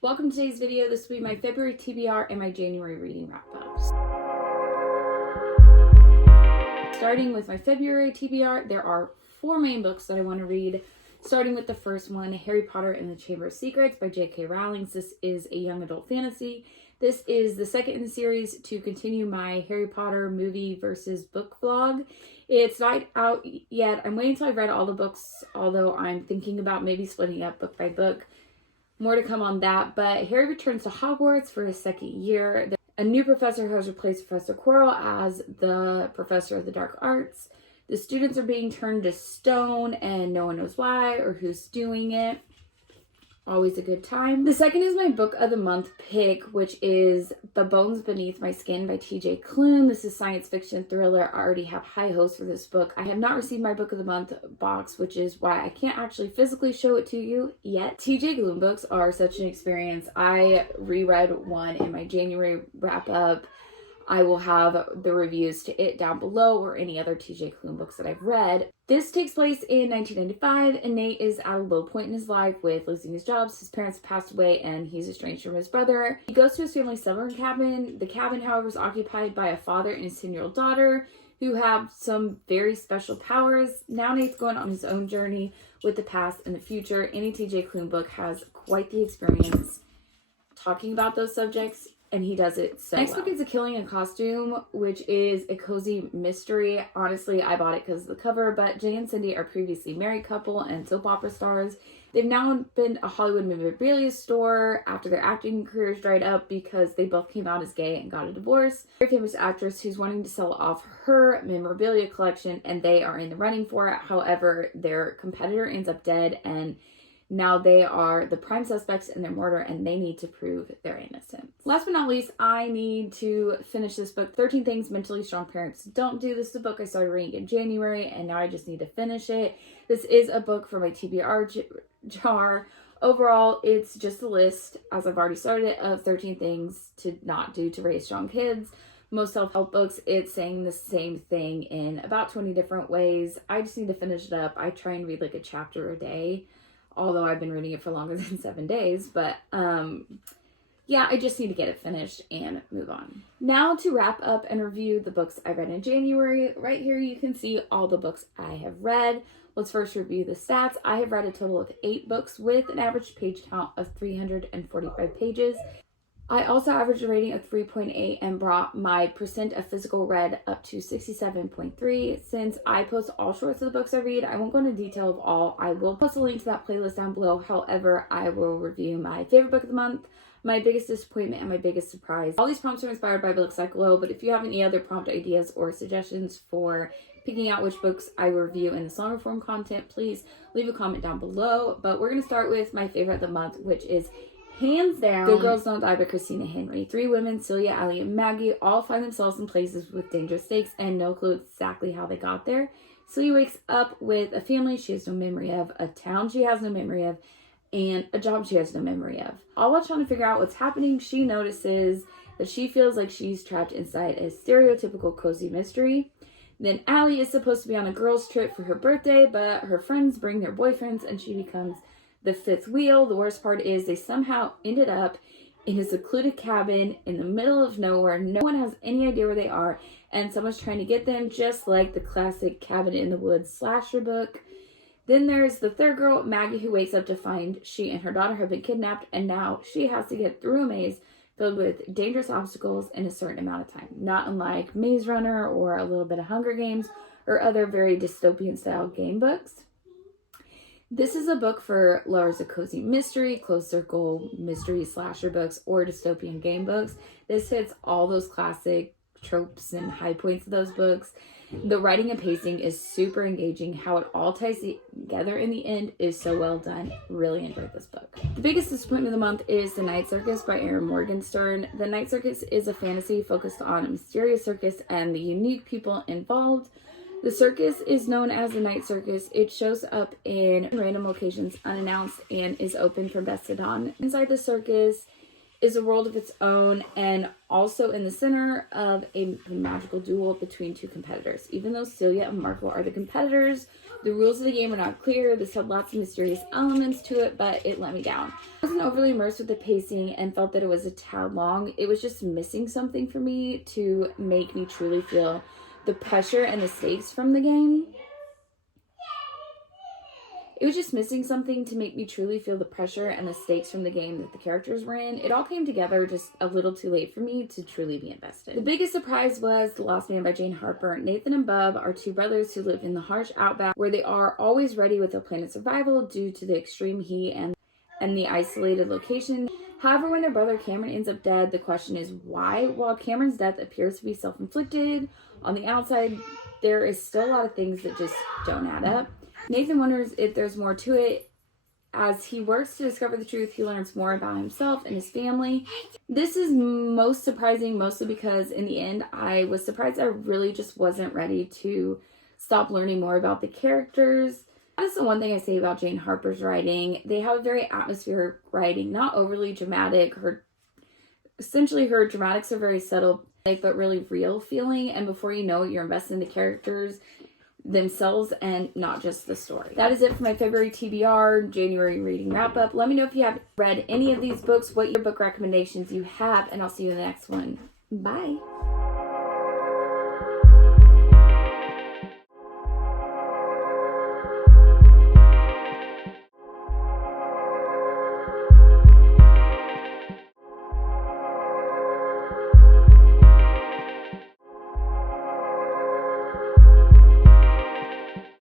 Welcome to today's video. This will be my February TBR and my January reading wrap-ups. Starting with my February TBR, there are 4 main books that I want to read. Starting with the first one, Harry Potter and the Chamber of Secrets by J.K. Rowling. This is a young adult fantasy. This is the second in the series to continue my Harry Potter movie versus book vlog. It's not out yet. I'm waiting until I've read all the books, although I'm thinking about maybe splitting up book by book. More to come on that, but Harry returns to Hogwarts for his second year. A new professor has replaced Professor Quirrell as the professor of the dark arts. The students are being turned to stone and no one knows why or who's doing it. Always a good time. The second is my book of the month pick, which is The Bones Beneath My Skin by TJ Klune. This is science fiction thriller. I already have high hopes for this book. I have not received my book of the month box, which is why I can't actually physically show it to you yet. TJ Klune books are such an experience. I reread one in my January wrap up. I will have the reviews to it down below, or any other TJ Klune books that I've read. This takes place in 1995, and Nate is at a low point in his life with losing his jobs. His parents have passed away, and he's estranged from his brother. He goes to his family's summer cabin. The cabin, however, is occupied by a father and his 10-year-old daughter who have some very special powers. Now Nate's going on his own journey with the past and the future. Any TJ Klune book has quite the experience talking about those subjects, and he does it so well. Next book is A Killing in Costume, which is a cozy mystery. Honestly, I bought it because of the cover, but Jay and Cindy are previously married couple and soap opera stars. They've now opened a Hollywood memorabilia store after their acting careers dried up because they both came out as gay and got a divorce. A very famous actress who's wanting to sell off her memorabilia collection, and they are in the running for it. However, their competitor ends up dead, and now they are the prime suspects in their murder, and they need to prove their innocence. Last but not least, I need to finish this book, 13 Things Mentally Strong Parents Don't Do. This is a book I started reading in January, and now I just need to finish it. This is a book for my TBR jar. Overall, it's just a list, as I've already started it, of 13 things to not do to raise strong kids. Most self-help books, it's saying the same thing in about 20 different ways. I just need to finish it up. I try and read like a chapter a day, although I've been reading it for longer than 7 days. But yeah, I just need to get it finished and move on. Now to wrap up and review the books I read in January. Right here you can see all the books I have read. Let's first review the stats. I have read a total of 8 books with an average page count of 345 pages. I also averaged a rating of 3.8 and brought my percent of physical read up to 67.3. Since I post all shorts of the books I read, I won't go into detail of all. I will post a link to that playlist down below. However, I will review my favorite book of the month, my biggest disappointment, and my biggest surprise. All these prompts are inspired by books like below, but if you have any other prompt ideas or suggestions for picking out which books I review in this longer form content, please leave a comment down below. But we're going to start with my favorite of the month, which is hands down Good Girls Don't Die by Christina Henry. 3 women, Celia, Allie, and Maggie, all find themselves in places with dangerous stakes and no clue exactly how they got there. Celia wakes up with a family she has no memory of, a town she has no memory of, and a job she has no memory of. All while trying to figure out what's happening, she notices that she feels like she's trapped inside a stereotypical cozy mystery. Then Allie is supposed to be on a girls' trip for her birthday, but her friends bring their boyfriends and she becomes the 5th wheel. The worst part is they somehow ended up in a secluded cabin in the middle of nowhere. No one has any idea where they are, and someone's trying to get them, just like the classic cabin in the woods slasher book. Then there's the 3rd girl, Maggie, who wakes up to find she and her daughter have been kidnapped, and now she has to get through a maze filled with dangerous obstacles in a certain amount of time. Not unlike Maze Runner or a little bit of Hunger Games or other very dystopian style game books. This is a book for lovers of cozy mystery, closed circle mystery slasher books, or dystopian game books. This hits all those classic tropes and high points of those books. The writing and pacing is super engaging. How it all ties together in the end is so well done. Really enjoyed this book. The biggest disappointment of the month is The Night Circus by Erin Morgenstern. The Night Circus is a fantasy focused on a mysterious circus and the unique people involved. The circus is known as the Night Circus. It shows up in random locations unannounced and is open from dusk to dawn. Inside the circus is a world of its own, and also in the center of a magical duel between 2 competitors. Even though Celia and Marco are the competitors, The rules of the game are not clear. This had lots of mysterious elements to it, but it let me down. I wasn't overly immersed with the pacing and felt that it was a tad long. It was just missing something for me to make me truly feel the pressure and the stakes from the game. It was just missing something to make me truly feel the pressure and the stakes from the game that the characters were in. It all came together just a little too late for me to truly be invested. The biggest surprise was The Lost Man by Jane Harper. Nathan and Bub are two brothers who live in the harsh outback where they are always ready with their planet's survival due to the extreme heat and the isolated location. However, when their brother Cameron ends up dead, the question is why? While Cameron's death appears to be self-inflicted, on the outside, there is still a lot of things that just don't add up. Nathan wonders if there's more to it. As he works to discover the truth, he learns more about himself and his family. This is most surprising, mostly because in the end, I was surprised I really just wasn't ready to stop learning more about the characters. That's the one thing I say about Jane Harper's writing. They have a very atmospheric writing, not overly dramatic. Her dramatics are very subtle, but really real feeling. And before you know it, you're invested in the characters themselves and not just the story. That is it for my February TBR January reading wrap up. Let me know if you have read any of these books, what your book recommendations you have, and I'll see you in the next one. Bye.